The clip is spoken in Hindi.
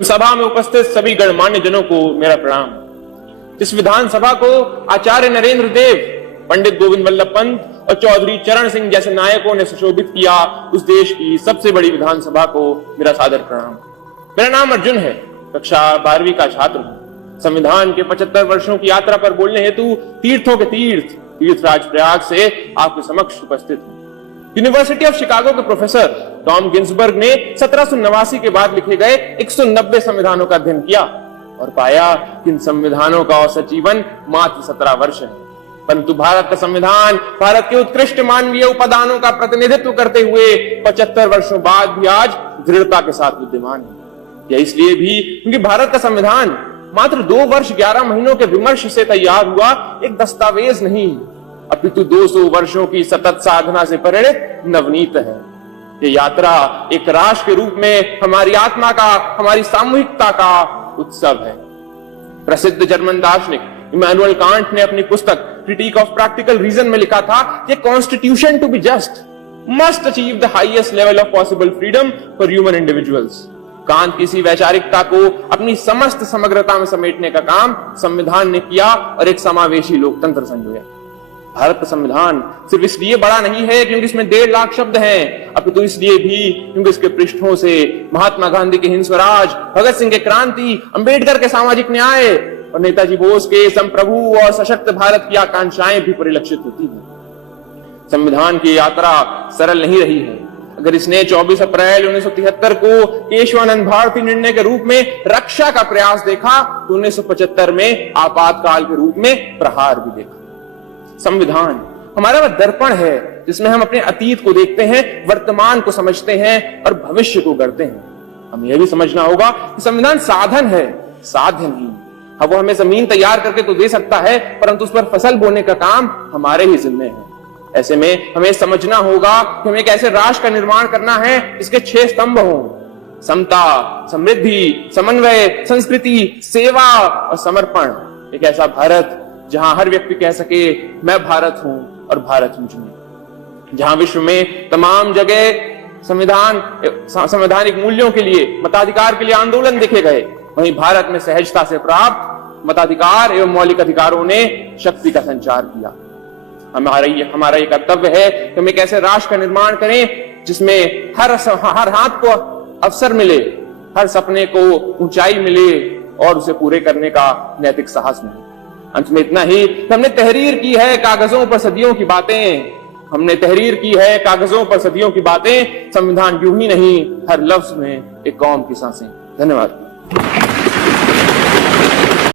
सभा में उपस्थित सभी गणमान्य जनों को मेरा प्रणाम। इस विधानसभा को आचार्य नरेंद्र देव, पंडित गोविंद वल्लभ पंत और चौधरी चरण सिंह जैसे नायकों ने सुशोभित किया, उस देश की सबसे बड़ी विधानसभा को मेरा सादर प्रणाम। मेरा नाम अर्जुन है, कक्षा 12वीं का छात्र हूँ। संविधान के 75 वर्षों की यात्रा पर बोलने हेतु तीर्थों के तीर्थराज प्रयाग से आपके समक्ष उपस्थित हूँ। यूनिवर्सिटी ऑफ शिकागो के प्रोफेसर टॉम गिन्सबर्ग ने 1789 के बाद लिखे गए 190 संविधानों का अध्ययन किया और पाया कि इन संविधानों का औसत जीवन मात्र 17 वर्ष है। परंतु भारत का संविधान भारत के उत्कृष्ट मानवीय उपादानों का प्रतिनिधित्व करते हुए 75 वर्षों बाद भी आज दृढ़ता के साथ विद्यमान है। यह इसलिए भी क्योंकि भारत का संविधान मात्र 2 वर्ष 11 महीनों के विमर्श से तैयार हुआ एक दस्तावेज नहीं, अपितु 200 वर्षों की सतत साधना से परिणित नवनीत है। ये यात्रा एक राष्ट्र के रूप में हमारी आत्मा का, हमारी सामूहिकता का उत्सव है। प्रसिद्ध जर्मन दार्शनिक इमैनुअल कांट ने अपनी पुस्तक क्रिटिक ऑफ प्रैक्टिकल रीजन में लिखा था कि constitution to be just must achieve the highest level of possible freedom for human individuals. Kant की इसी वैचारिकता को अपनी समस्त समग्रता में समेटने का काम संविधान ने किया और एक समावेशी लोकतंत्र संजोया। भारत का संविधान सिर्फ इसलिए बड़ा नहीं है क्योंकि इसमें 1.5 लाख शब्द हैं, अपितु इसलिए भी क्योंकि इसके पृष्ठों से महात्मा गांधी के हिंद स्वराज, भगत सिंह के क्रांति, अंबेडकर के सामाजिक न्याय और नेताजी बोस के संप्रभु और सशक्त भारत की आकांक्षाएं भी परिलक्षित होती हैं। संविधान की यात्रा सरल नहीं रही है। अगर इसने 24 अप्रैल 1973 को केशवानंद भारती निर्णय के रूप में रक्षा का प्रयास देखा तो 1975 में आपातकाल के रूप में प्रहार भी देखा। संविधान हमारा वह दर्पण है जिसमें हम अपने अतीत को देखते हैं, वर्तमान को समझते हैं और भविष्य को गढ़ते हैं। हमें यह भी समझना होगा कि संविधान साधन है, साध्य नहीं। हाँ, वो हमें जमीन तैयार करके तो दे सकता है, परंतु उस पर फसल बोने का काम हमारे ही जिम्मे है। ऐसे में हमें समझना होगा कि हमें कैसे राष्ट्र का निर्माण करना है। इसके 6 स्तंभ हों: समता, समृद्धि, समन्वय, संस्कृति, सेवा और समर्पण। एक ऐसा भारत जहां हर व्यक्ति कह सके मैं भारत हूं और भारत मुझ में। जहां विश्व में तमाम जगह संवैधानिक मूल्यों के लिए, मताधिकार के लिए आंदोलन देखे गए, वहीं भारत में सहजता से प्राप्त मताधिकार एवं मौलिक अधिकारों ने शक्ति का संचार किया। हमारा ये कर्तव्य है कि हम एक ऐसे राष्ट्र का निर्माण करें जिसमें हर हाथ को अवसर मिले, हर सपने को ऊंचाई मिले और उसे पूरे करने का नैतिक साहस मिले। अंत में इतना ही, हमने तहरीर की है कागजों पर सदियों की बातें, हमने तहरीर की है कागजों पर सदियों की बातें। संविधान यूं ही नहीं, हर लफ्ज में एक कौम की सांसें। धन्यवाद।